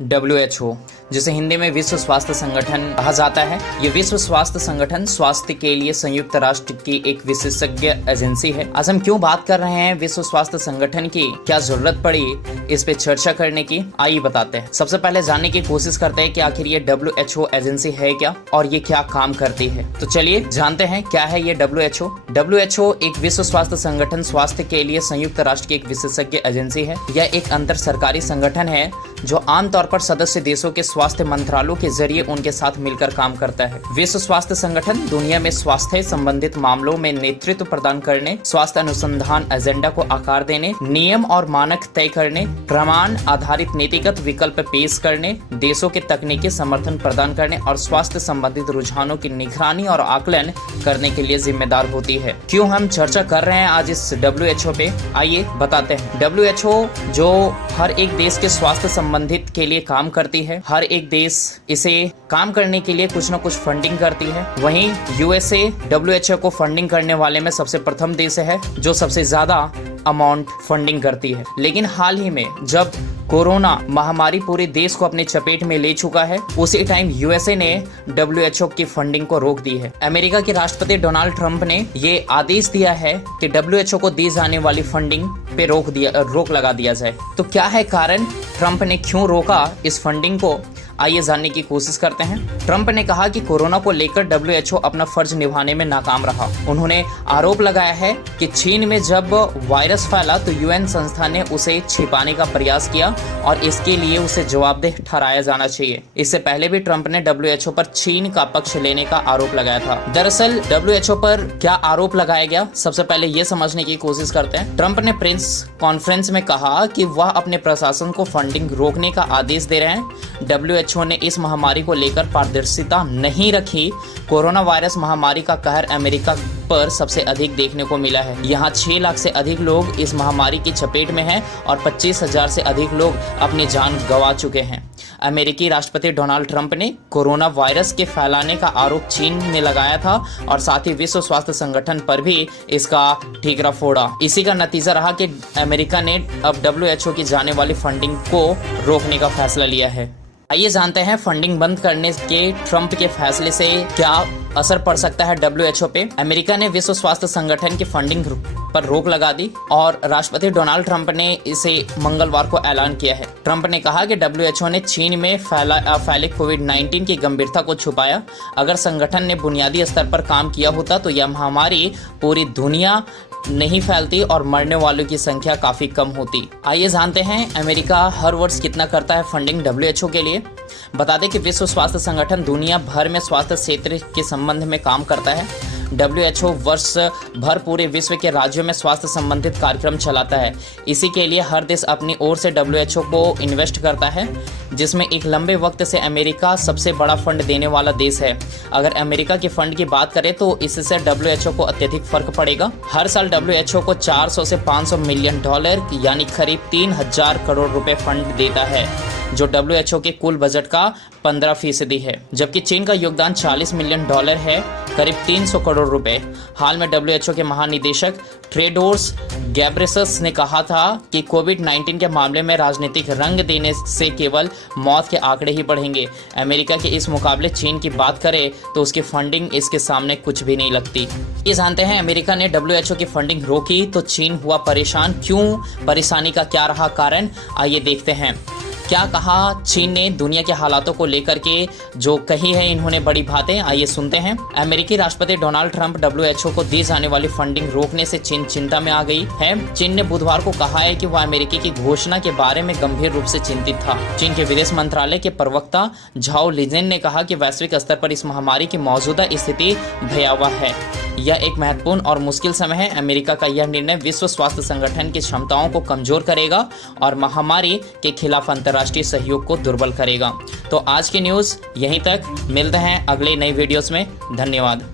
WHO, जिसे हिंदी में विश्व स्वास्थ्य संगठन कहा जाता है। ये विश्व स्वास्थ्य संगठन स्वास्थ्य के लिए संयुक्त राष्ट्र की एक विशेषज्ञ एजेंसी है। आज हम क्यों बात कर रहे हैं विश्व स्वास्थ्य संगठन की, क्या जरूरत पड़ी इस पे चर्चा करने की, आइए बताते हैं। सबसे पहले जानने की कोशिश करते हैं कि आखिर ये WHO एजेंसी है क्या और ये क्या काम करती है। तो चलिए जानते हैं क्या है ये WHO। WHO एक विश्व स्वास्थ्य संगठन स्वास्थ्य के लिए संयुक्त राष्ट्र की एक विशेषज्ञ एजेंसी है। यह एक अंतर सरकारी संगठन है जो आमतौर पर सदस्य देशों के स्वास्थ्य मंत्रालयों के जरिए उनके साथ मिलकर काम करता है। विश्व स्वास्थ्य संगठन दुनिया में स्वास्थ्य संबंधित मामलों में नेतृत्व प्रदान करने, स्वास्थ्य अनुसंधान एजेंडा को आकार देने, नियम और मानक तय करने, प्रमाण आधारित नीतिगत विकल्प पेश करने, देशों के तकनीकी समर्थन प्रदान करने और स्वास्थ्य संबंधित रुझानों की निगरानी और आकलन करने के लिए जिम्मेदार होती है। क्यों हम चर्चा कर रहे हैं आज इस WHO पे, आइए बताते हैं। WHO जो हर एक देश के स्वास्थ्य संबंधित के लिए काम करती है, हर एक देश इसे काम करने के लिए कुछ न कुछ फंडिंग करती है। वहीं USA WHO को फंडिंग करने वाले में सबसे प्रथम देश है जो सबसे ज्यादा अमाउंट फंडिंग करती है। लेकिन हाल ही में जब कोरोना महामारी पूरे देश को अपने चपेट में ले चुका है, उसी टाइम USA ने WHO की फंडिंग को रोक दी है। अमेरिका के राष्ट्रपति डोनाल्ड ट्रंप ने ये आदेश दिया है कि WHO को दी जाने वाली फंडिंग पे रोक लगा दिया जाए। तो क्या है कारण, ट्रंप ने क्यों रोका इस फंडिंग को, आइए जानने की कोशिश करते हैं। ट्रंप ने कहा कि कोरोना को लेकर WHO अपना फर्ज निभाने में नाकाम रहा। उन्होंने आरोप लगाया है कि चीन में जब वायरस फैला तो UN संस्था ने उसे छिपाने का प्रयास किया और इसके लिए उसे जवाबदेह ठहराया जाना चाहिए। इससे पहले भी ट्रंप ने WHO पर चीन का पक्ष लेने का आरोप लगाया था। दरअसल WHO पर क्या आरोप लगाया गया, सबसे पहले ये समझने की कोशिश करते हैं। ट्रंप ने प्रेस कॉन्फ्रेंस में कहा कि वह अपने प्रशासन को फंडिंग रोकने का आदेश दे रहे हैं। WHO ने इस महामारी को लेकर पारदर्शिता नहीं रखी। कोरोना वायरस महामारी का कहर अमेरिका पर सबसे अधिक देखने को मिला है। यहाँ 6 लाख से अधिक लोग इस महामारी की चपेट में हैं और 25,000 से अधिक लोग अपनी जान गंवा चुके हैं। अमेरिकी राष्ट्रपति डोनाल्ड ट्रंप ने कोरोना वायरस के फैलाने का आरोप चीन ने लगाया था और साथ ही विश्व स्वास्थ्य संगठन पर भी इसका ठीकरा फोड़ा। इसी का नतीजा रहा कि अमेरिका ने अब WHO की जाने वाली फंडिंग को रोकने का फैसला लिया है। आइए जानते हैं फंडिंग बंद करने के ट्रंप के फैसले से क्या असर पड़ सकता है WHO पे। अमेरिका ने विश्व स्वास्थ्य संगठन की फंडिंग पर रोक लगा दी और राष्ट्रपति डोनाल्ड ट्रंप ने इसे मंगलवार को ऐलान किया है। ट्रंप ने कहा कि WHO ने चीन में फैले कोविड-19 की गंभीरता को छुपाया। अगर संगठन ने बुनियादी स्तर पर काम किया होता तो यह महामारी पूरी दुनिया नहीं फैलती और मरने वालों की संख्या काफी कम होती। आइए जानते हैं अमेरिका हर वर्ष कितना करता है फंडिंग WHO के लिए। बता दें कि विश्व स्वास्थ्य संगठन दुनिया भर में स्वास्थ्य क्षेत्र के संबंध में काम करता है। WHO वर्ष भर पूरे विश्व के राज्यों में स्वास्थ्य संबंधित कार्यक्रम चलाता है। इसी के लिए हर देश अपनी ओर से WHO को इन्वेस्ट करता है, जिसमें एक लंबे वक्त से अमेरिका सबसे बड़ा फंड देने वाला देश है। अगर अमेरिका के फंड की बात करें तो इससे WHO को अत्यधिक फर्क पड़ेगा। हर साल WHO को 400 से 500 मिलियन डॉलर यानी करीब 3,000 करोड़ रुपए फंड देता है, जो WHO के कुल बजट का 15% है। जबकि चीन का योगदान 40 मिलियन डॉलर है, करीब 300 करोड़ रुपए। हाल में WHO के महानिदेशक टेड्रोस गैब्रेसस ने कहा था कि कोविड-19 के मामले में राजनीतिक रंग देने से केवल मौत के आंकड़े ही बढ़ेंगे। अमेरिका के इस मुकाबले चीन की बात करें तो उसकी फंडिंग इसके सामने कुछ भी नहीं लगती। ये जानते हैं अमेरिका ने WHO की फंडिंग रोकी तो चीन हुआ परेशान। क्यों, परेशानी का क्या रहा कारण, आइए देखते हैं। क्या कहा चीन ने दुनिया के हालातों को लेकर के, जो कही है इन्होंने बड़ी बातें, आइए सुनते हैं। अमेरिकी राष्ट्रपति डोनाल्ड ट्रंप WHO को दी जाने वाली फंडिंग रोकने से चीन चिंता में आ गई है। चीन ने बुधवार को कहा है कि वह अमेरिकी की घोषणा के बारे में गंभीर रूप से चिंतित था। चीन के विदेश मंत्रालय के प्रवक्ता झाओ लिजिन ने कहा कि वैश्विक स्तर पर इस महामारी की मौजूदा स्थिति भयावह है। यह एक महत्वपूर्ण और मुश्किल समय है। अमेरिका का यह निर्णय विश्व स्वास्थ्य संगठन की क्षमताओं को कमजोर करेगा और महामारी के खिलाफ अंतर्राष्ट्रीय सहयोग को दुर्बल करेगा। तो आज की न्यूज़ यहीं तक, मिलते हैं अगले नई वीडियोस में। धन्यवाद।